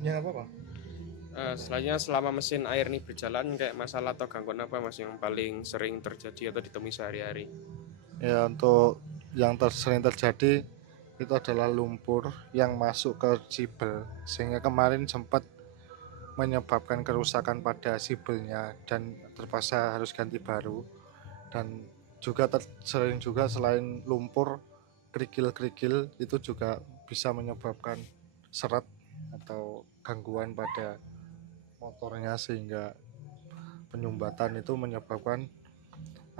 Ya apa? Selanjutnya selama mesin air ini berjalan kayak masalah atau gangguan apa Mas yang paling sering terjadi atau ditemui sehari-hari? Ya untuk yang sering terjadi itu adalah lumpur yang masuk ke sibel sehingga kemarin sempat menyebabkan kerusakan pada sibelnya dan terpaksa harus ganti baru. Dan juga sering juga selain lumpur, kerikil-kerikil itu juga bisa menyebabkan seret atau gangguan pada motornya sehingga penyumbatan itu menyebabkan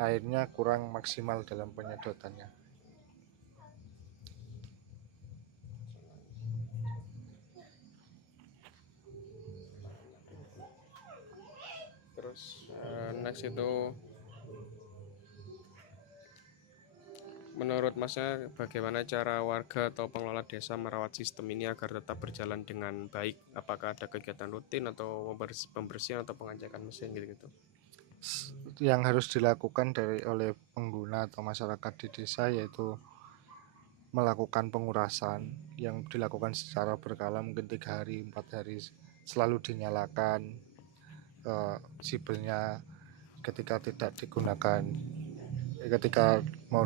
airnya kurang maksimal dalam penyedotannya. Terus next itu menurut Masnya bagaimana cara warga atau pengelola desa merawat sistem ini agar tetap berjalan dengan baik? Apakah ada kegiatan rutin atau pembersihan atau pengecekan mesin gitu-gitu? Yang harus dilakukan oleh pengguna atau masyarakat di desa yaitu melakukan pengurasan yang dilakukan secara berkala, mungkin 3 hari 4 hari selalu dinyalakan sibelnya ketika tidak digunakan, ketika mau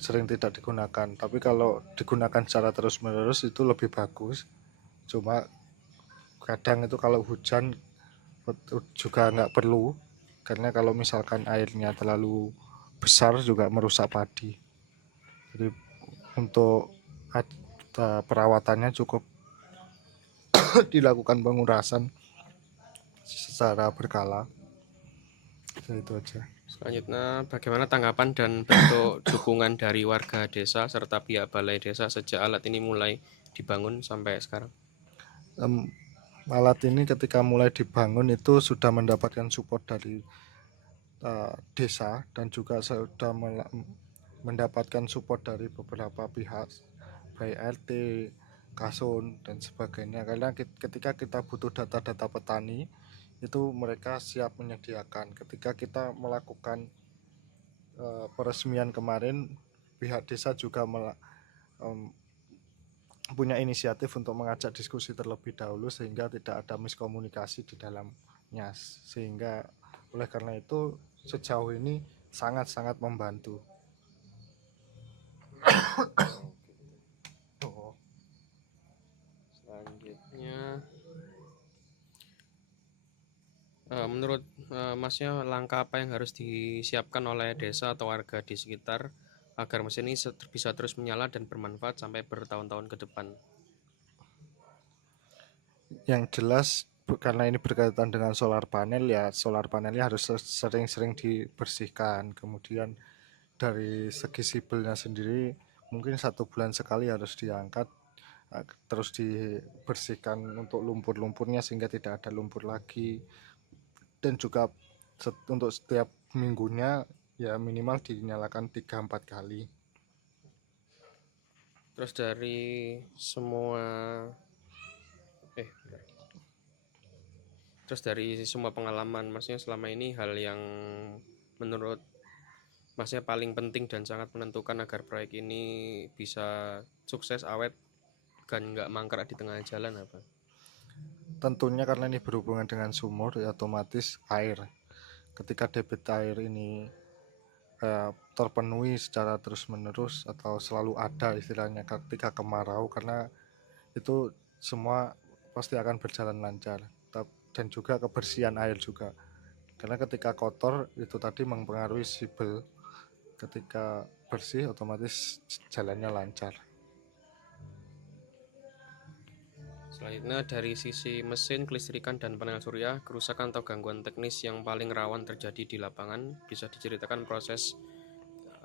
sering tidak digunakan. Tapi kalau digunakan secara terus menerus itu lebih bagus. Cuma kadang itu kalau hujan juga nggak perlu, karena kalau misalkan airnya terlalu besar juga merusak padi. Jadi untuk perawatannya cukup dilakukan pengurasan secara berkala. Jadi itu aja. Selanjutnya, bagaimana tanggapan dan bentuk dukungan dari warga desa serta pihak balai desa sejak alat ini mulai dibangun sampai sekarang? Alat ini ketika mulai dibangun itu sudah mendapatkan support dari desa dan juga sudah mendapatkan support dari beberapa pihak baik RT, Kasun dan sebagainya, karena ketika kita butuh data-data petani itu mereka siap menyediakan. Ketika kita melakukan peresmian kemarin, pihak desa juga punya inisiatif untuk mengajak diskusi terlebih dahulu sehingga tidak ada miskomunikasi di dalamnya, sehingga oleh karena itu sejauh ini sangat-sangat membantu. Oh. Selanjutnya, menurut Masnya langkah apa yang harus disiapkan oleh desa atau warga di sekitar agar mesin ini bisa terus menyala dan bermanfaat sampai bertahun-tahun ke depan? Yang jelas karena ini berkaitan dengan solar panel, ya solar panelnya harus sering-sering dibersihkan. Kemudian dari segi sibelnya sendiri mungkin 1 bulan sekali harus diangkat, terus dibersihkan untuk lumpur-lumpurnya sehingga tidak ada lumpur lagi. Dan juga untuk setiap minggunya ya minimal dinyalakan 3-4 kali. Terus dari semua eh terus dari semua pengalaman Masnya selama ini hal yang menurut Masnya paling penting dan sangat menentukan agar proyek ini bisa sukses awet dan nggak mangkrak di tengah jalan apa? Tentunya karena ini berhubungan dengan sumur ya otomatis air. Ketika debit air ini terpenuhi secara terus-menerus atau selalu ada istilahnya ketika kemarau, karena itu semua pasti akan berjalan lancar. Dan juga kebersihan air juga, karena ketika kotor itu tadi mempengaruhi sibel, ketika bersih otomatis jalannya lancar. Selanjutnya dari sisi mesin, kelistrikan, dan panel surya, kerusakan atau gangguan teknis yang paling rawan terjadi di lapangan bisa diceritakan proses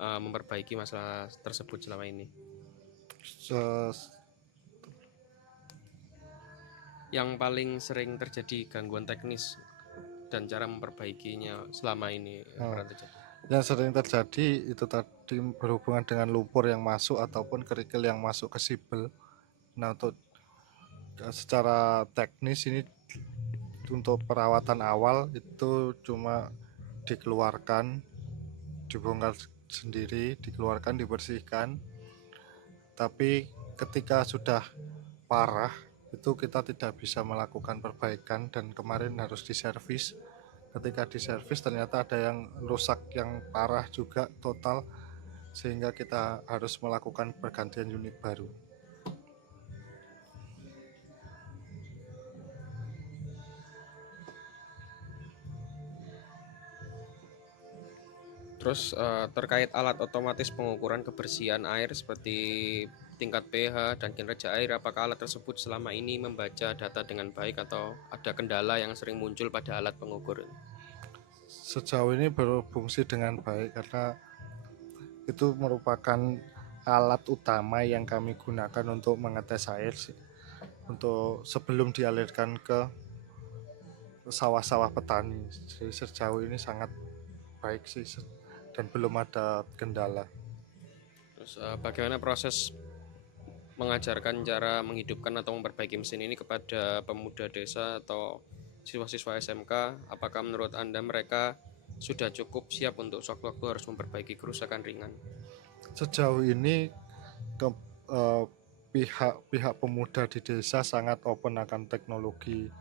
memperbaiki masalah tersebut selama ini. Yang paling sering terjadi gangguan teknis dan cara memperbaikinya selama ini Nah, pernah terjadi. yang sering terjadi itu tadi berhubungan dengan lumpur yang masuk ataupun kerikil yang masuk ke sibel. Nah, untuk secara teknis ini untuk perawatan awal itu cuma dikeluarkan, dibongkar sendiri, dikeluarkan, dibersihkan. Tapi ketika sudah parah itu kita tidak bisa melakukan perbaikan dan kemarin harus diservis. Ketika diservis ternyata ada yang rusak yang parah juga total, sehingga kita harus melakukan pergantian unit baru. Terus terkait alat otomatis pengukuran kebersihan air seperti tingkat pH dan kinerja air, apakah alat tersebut selama ini membaca data dengan baik atau ada kendala yang sering muncul pada alat pengukur? Sejauh ini berfungsi dengan baik karena itu merupakan alat utama yang kami gunakan untuk mengetes air untuk sebelum dialirkan ke sawah-sawah petani. Jadi sejauh ini sangat baik sih dan belum ada kendala. Terus bagaimana proses mengajarkan cara menghidupkan atau memperbaiki mesin ini kepada pemuda desa atau siswa-siswa SMK? Apakah menurut Anda mereka sudah cukup siap untuk sewaktu-waktu harus memperbaiki kerusakan ringan? Sejauh ini pihak pemuda di desa sangat open akan teknologi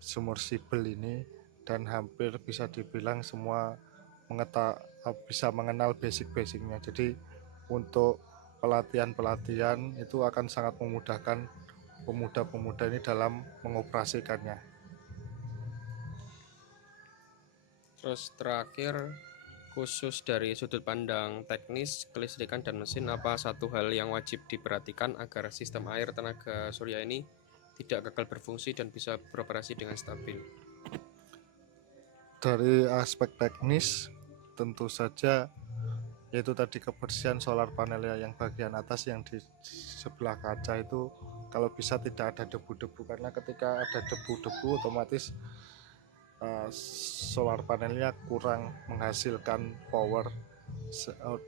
submersible ini dan hampir bisa dibilang semua bisa mengenal basic-basicnya. Jadi untuk pelatihan-pelatihan itu akan sangat memudahkan pemuda-pemuda ini dalam mengoperasikannya. Terus terakhir, khusus dari sudut pandang teknis, kelistrikan dan mesin, apa satu hal yang wajib diperhatikan agar sistem air tenaga surya ini tidak gagal berfungsi dan bisa beroperasi dengan stabil? Dari aspek teknis tentu saja yaitu tadi kebersihan solar panelnya yang bagian atas yang di sebelah kaca itu kalau bisa tidak ada debu-debu, karena ketika ada debu-debu otomatis solar panelnya kurang menghasilkan power,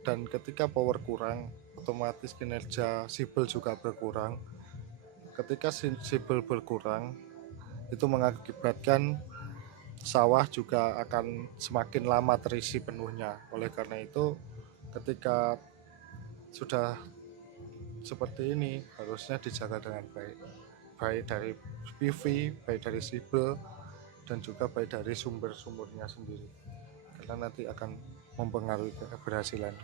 dan ketika power kurang otomatis kinerja sibel juga berkurang. Ketika sibel berkurang itu mengakibatkan sawah juga akan semakin lama terisi penuhnya. Oleh karena itu ketika sudah seperti ini harusnya dijaga dengan baik, baik dari PV, baik dari sibel, dan juga baik dari sumber-sumbernya sendiri, karena nanti akan mempengaruhi keberhasilan.